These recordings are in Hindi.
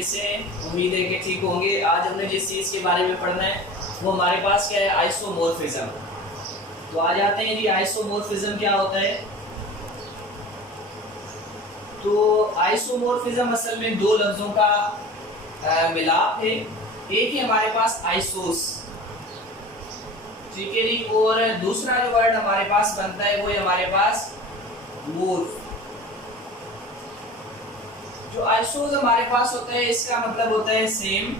अच्छे से, उम्मीद है कि ठीक होंगे। आज हमने जिस चीज़ के बारे में पढ़ना है वो हमारे पास क्या है, आइसोमॉर्फिज्म। तो आ जाते हैं जी, आइसोमॉर्फिज्म क्या होता है। तो आइसोमॉर्फिज्म असल में दो लफ्जों का मिलाप है। एक है हमारे पास आइसोस, ठीक है जी, और दूसरा जो वर्ड हमारे पास बनता है वो है हमारे पास मोर्फ। जो आइसोस हमारे पास होता है इसका मतलब होता है सेम,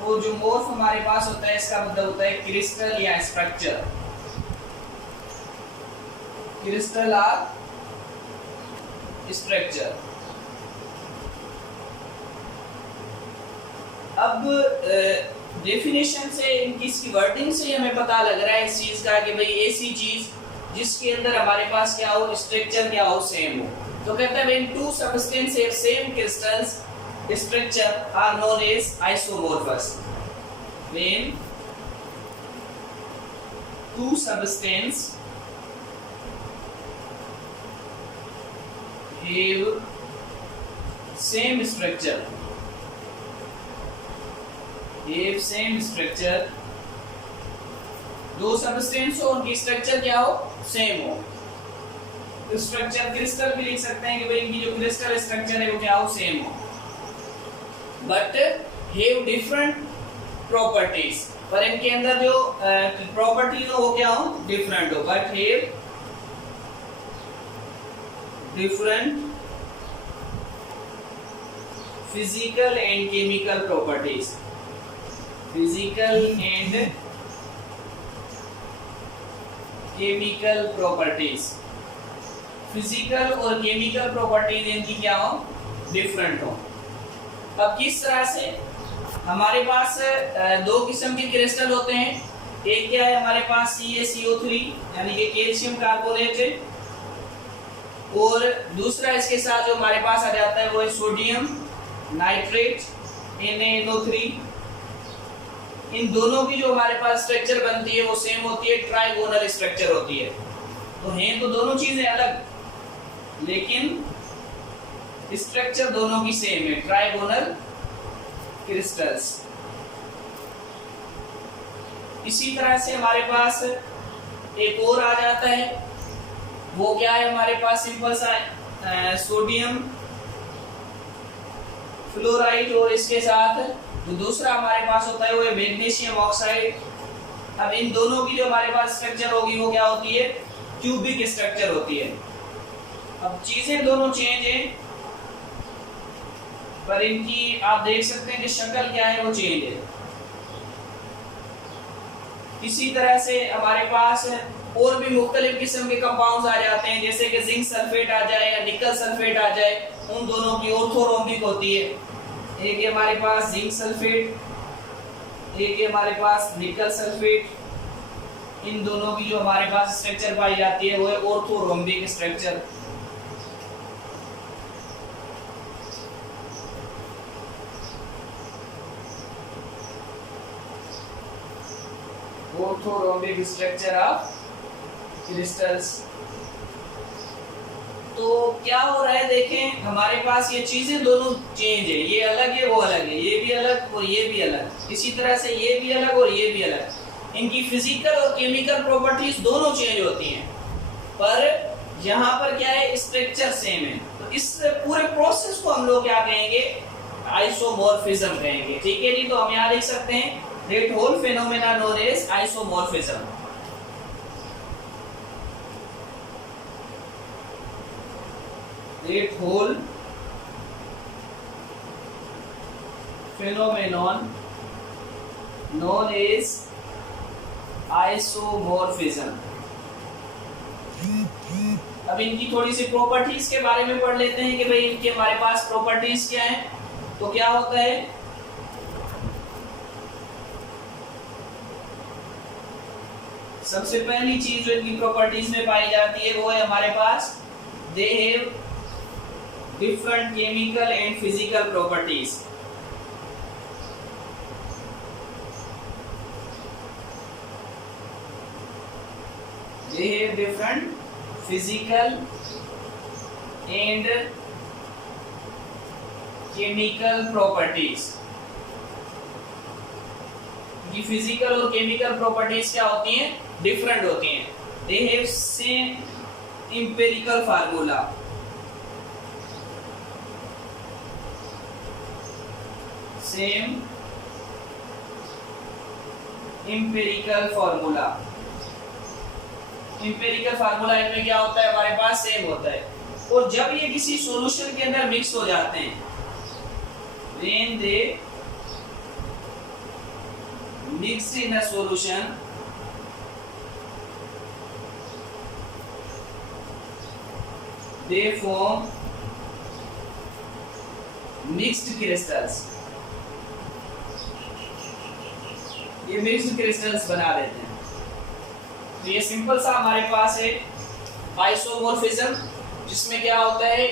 और जो मोर्फ हमारे पास होता है इसका मतलब होता है क्रिस्टल या स्ट्रक्चर, क्रिस्टल और स्ट्रक्चर। अब डेफिनेशन से, इनकी इसकी वर्डिंग से हमें पता लग रहा है इस चीज का कि भाई ऐसी चीज जिसके अंदर हमारे पास क्या हो, स्ट्रक्चर क्या हो, सेम हो। तो कहते हैं when two substance have same crystals structure are known as isomorphous. When two substance have same structure, same structure, दो सबस्टेंस हो उनकी स्ट्रक्चर क्या हो, सेम हो। स्ट्रक्चर क्रिस्टल भी लिख सकते हैं कि भाई इनकी जो क्रिस्टल स्ट्रक्चर है वो क्या हो, सेम हो, बट हैव डिफरेंट प्रॉपर्टीज। पर इनके अंदर जो प्रॉपर्टी हो वो क्या हो, डिफरेंट हो, but have different physical and chemical properties, physical and chemical properties. Physical और केमिकल प्रॉपर्टीज इनकी क्या हो, डिफरेंट हो। अब किस तरह से, हमारे पास दो किस्म के क्रिस्टल होते हैं। एक क्या है हमारे पास CaCO3 यानी कि कैल्शियम कार्बोनेट है, और दूसरा इसके साथ जो हमारे पास आ जाता है वो है सोडियम नाइट्रेट NaNO3। इन दोनों की जो हमारे पास स्ट्रक्चर बनती है वो सेम होती है, ट्राइगोनल स्ट्रक्चर होती है। तो हैं तो दोनों चीजें अलग, लेकिन स्ट्रक्चर दोनों की सेम है, ट्राइगोनल क्रिस्टल्स। इसी तरह से हमारे पास एक और आ जाता है, वो क्या है हमारे पास, सिंपल सा सोडियम फ्लोराइड, और इसके साथ जो दूसरा हमारे पास होता है वो है मैग्नीशियम ऑक्साइड। अब इन दोनों की जो हमारे पास स्ट्रक्चर होगी वो क्या होती है, क्यूबिक स्ट्रक्चर होती है। अब चीजें दोनों चेंज हैं, पर इनकी आप देख सकते हैं कि शक्ल क्या है वो चेंज है। इसी तरह से हमारे पास और भी मुख्तलिफ किस्म के कंपाउंड्स आ जाते हैं, जैसे कि जिंक सल्फेट आ जाए या निकल सल्फेट आ जाए, उन दोनों की ऑर्थोरोम्बिक होती है। एक है हमारे पास जिंक सल्फेट, एक है हमारे पास निकल सल्फेट। इन दोनों की जो हमारे पास स्ट्रक्चर पाई जाती है वो है orthorhombic structure. Orthorhombic structure of crystals. तो क्या हो रहा है, देखें हमारे पास ये चीजें दोनों चेंज है, ये अलग है वो अलग है, ये भी अलग और ये भी अलग, इसी तरह से ये भी अलग और ये भी अलग। इनकी फिजिकल और केमिकल प्रॉपर्टीज दोनों चेंज होती हैं, पर यहाँ पर क्या है, स्ट्रक्चर सेम है। तो इस पूरे प्रोसेस को हम लोग क्या कहेंगे, आइसोमॉर्फिज्म कहेंगे। ठीक है जी, तो हम यहाँ लिख सकते हैं that whole phenomena known as isomorphism. That whole phenomenon known as isomorphism। अब इनकी थोड़ी सी प्रॉपर्टीज के बारे में पढ़ लेते हैं कि भाई इनके हमारे पास प्रॉपर्टीज क्या हैं। तो क्या होता है, सबसे पहली चीज जो इनकी प्रॉपर्टीज में पाई जाती है वो है हमारे पास they have different chemical and physical properties। They have different physical and chemical properties. ये फिजिकल और केमिकल प्रॉपर्टीज क्या होती हैं? डिफरेंट होती हैं। They have same empirical formula, same empirical formula. Empirical formula इनमें क्या होता है? हमारे पास सेम होता है। और जब ये किसी सॉल्यूशन के अंदर मिक्स हो जाते हैं, when they mix in a solution, they form mixed crystals। ये मिक्स्ड क्रिस्टल्स बना देते हैं। तो ये सिंपल सा हमारे पास है आइसोमॉर्फिज्म, जिसमें क्या होता है,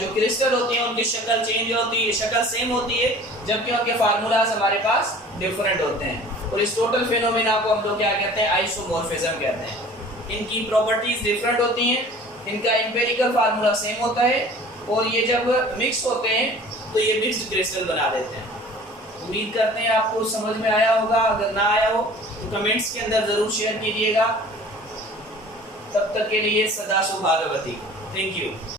जो क्रिस्टल होती हैं उनकी शक्ल चेंज होती है, शक्ल सेम होती है, जबकि उनके फार्मूलाज हमारे पास डिफरेंट होते हैं। और इस टोटल फिनोमेना को हम लोग क्या कहते हैं? आइसोमॉर्फिज्म कहते हैं। इनकी प्रॉपर्टीज डिफरेंट होती हैं, इनका एम्पिरिकल फार्मूला सेम होता है, और ये जब मिक्स होते हैं तो ये मिक्स्ड क्रिस्टल बना देते हैं। उम्मीद करते हैं आपको समझ में आया होगा। अगर ना आया हो तो कमेंट्स के अंदर जरूर शेयर कीजिएगा। तब तक के लिए सदा सुभागवती। Thank you.